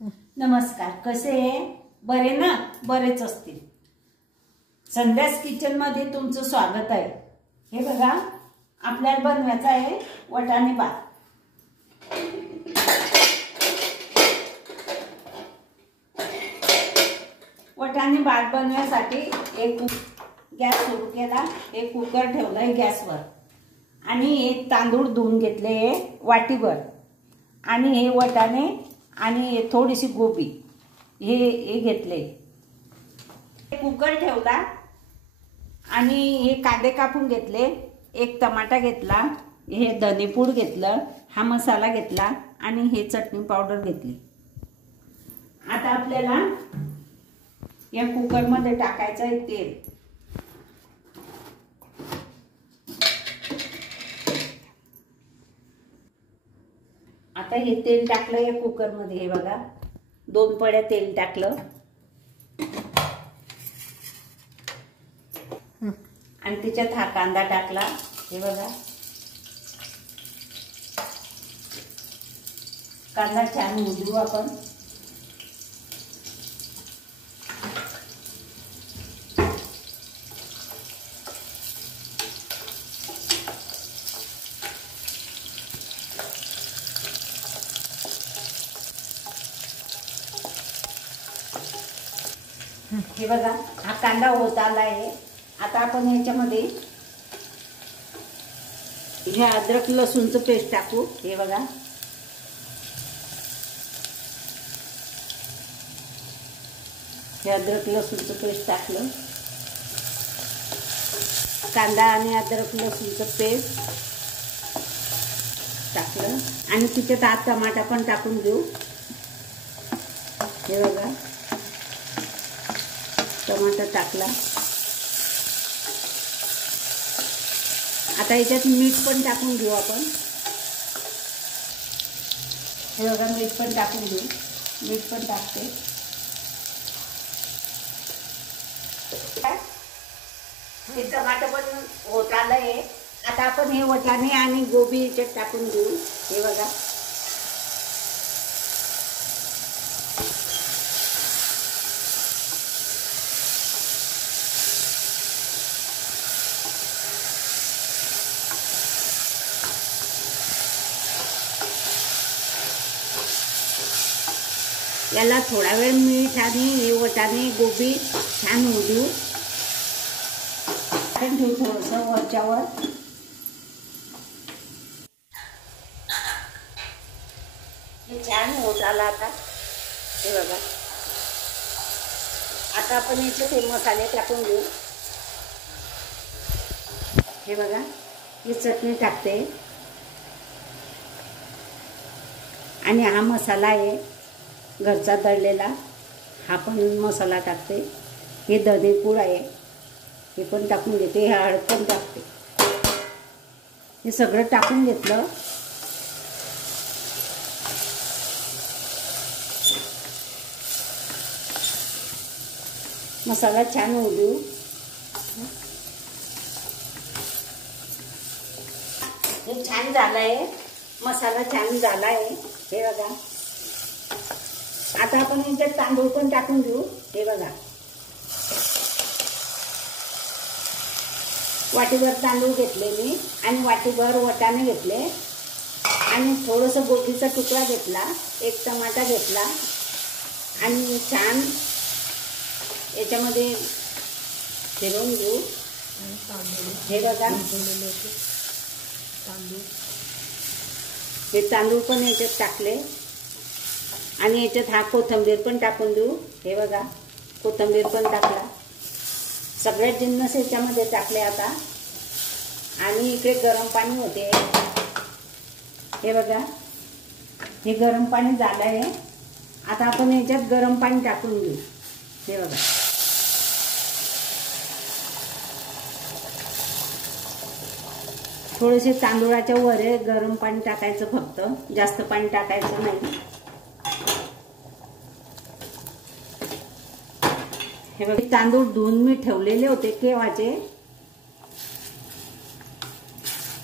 नमस्कार, कसे आहे? बरे ना? बरेच असतील. संध्यास किचन मध्ये तुमचं स्वागत आहे. हे बघा, आपल्याला बनवायचं आहे वाटाणे भात. वाटाणे भात बनवण्यासाठी एक गॅस सुरू केला, एक कुकर ठेवलाय गॅसवर आणि एक तांदूळ धुवून घेतले वाटीभर आणि हे वाटाणे आणि थोडीशी गोबी हे घेतले. कुकर ठेवला आणि हे कांदे कापून घेतले, एक टमाटा घेतला, हे धनेपूड घेतलं, हा मसाला घेतला आणि हे चटणी पावडर घेतली. आता आपल्याला या कुकर मध्ये टाकायचं आहे तेल. आता हे तेल टाकलं या कुकर मध्ये. हे बघा, 2 पड्या तेल टाकलं आणि त्याच्यात हा कांदा टाकला. हे बघा, कांदा छान उडवू आपण. हे बघा, हा कांदा होत आला आहे. आता आपण याच्यामध्ये हे अद्रक लसूणचं पेस्ट टाकू. हे बघा, हे अद्रक लसूणचं पेस्ट टाकलं. कांदा आणि अद्रक लसूणचं पेस्ट टाकलं आणि त्याच्यात आज टमाटा पण टाकून देऊ. हे बघा, टमाटा टाकला. आता याच्यात मीठ पण टाकून घेऊ आपण. हे बघा, मीठ पण टाकून घेऊ. मीठ पण टाकते. हे टमाटर पण होत आलंय. आता आपण हे वाटाणे आणि गोबी याच्यात टाकून घेऊ. हे बघा, याला थोडा वेळ मीठ आणि हे वाटाणे गोबी छान होऊ देऊ. ठेवू थोडंसं वरच्यावर. हे छान होत आला आता. हे बघा, आता आपण याच्यात हे मसाले टाकून घेऊ. हे बघा, ही चटणी टाकते आणि हा मसाला आहे घरचा दळलेला, हा पण मसाला टाकते. हे धनेपूड आहे, हे पण टाकून घेते. हे हळद पण टाकते. हे सगळं टाकून घेतलं. मसाला छान होऊ देऊ. हे छान झालंय, मसाला छान झालाय. हे बघा, आता आपण याच्यात तांदूळ पण टाकून घेऊ. हे बघा, वाटीभर तांदूळ घेतले मी आणि वाटीभर वाटाणे घेतले आणि थोडंसं गोबीचा तुकडा घेतला, एक टमाटा घेतला आणि छान याच्यामध्ये फिरवून घेऊ. हे बघा, हे तांदूळ पण याच्यात टाकले आणि याच्यात हा कोथिंबीर पण टाकून देऊ. हे बघा, कोथिंबीर पण टाकला. सगळ्यात जिन्नस याच्यामध्ये टाकले आता. आणि इकडे गरम पाणी होते. हे बघा, हे गरम पाणी झालं आहे. आता आपण याच्यात गरम पाणी टाकून घेऊ. हे बघा, थोडेसे तांदूळाच्या वर गरम पाणी टाकायचं, फक्त जास्त पाणी टाकायचं नाही. हे बघा, तांदूळ धुवून मी ठेवलेले होते केव्हाचे.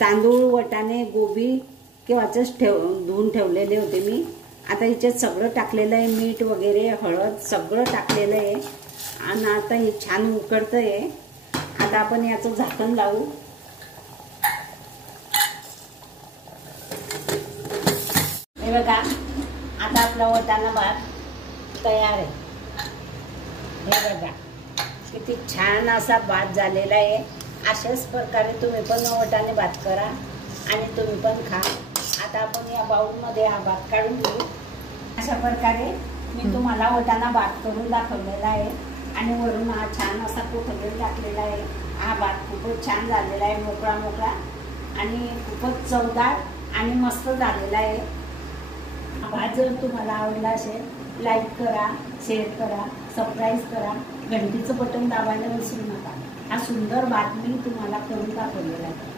तांदूळ वाटाणे गोबी केव्हाच धुवून ठेवलेले होते मी आता ह्याच्यात सगळं टाकलेलं आहे, मीठ वगैरे हळद सगळं टाकलेलं आहे आणि आता हे छान उकडतंय. आता आपण याचं झाकण लावू. हे बघा, आता आपला वाटाणा भात तयार आहे. हे बघा किती छान असा भात झालेला आहे. अशाच प्रकारे तुम्ही पण वाटाणे भात करा आणि तुम्ही पण खा. आता आपण या बाउलमध्ये हा भात काढून घेऊ. अशा प्रकारे मी तुम्हाला वाटाणा भात करून दाखवलेला आहे आणि वरून हा छान असा कोथिंबीर टाकलेला आहे. हा भात खूपच छान झालेला आहे, मोकळा मोकळा आणि खूपच चवदार आणि मस्त झालेला आहे. हा भात जर तुम्हाला आवडला असेल लाईक करा, शेअर करा, सबस्क्राईब करा, घंटीचं बटन दाबायला विसरू नका. हा सुंदर भात मी तुम्हाला करून दाखवलेला आहे.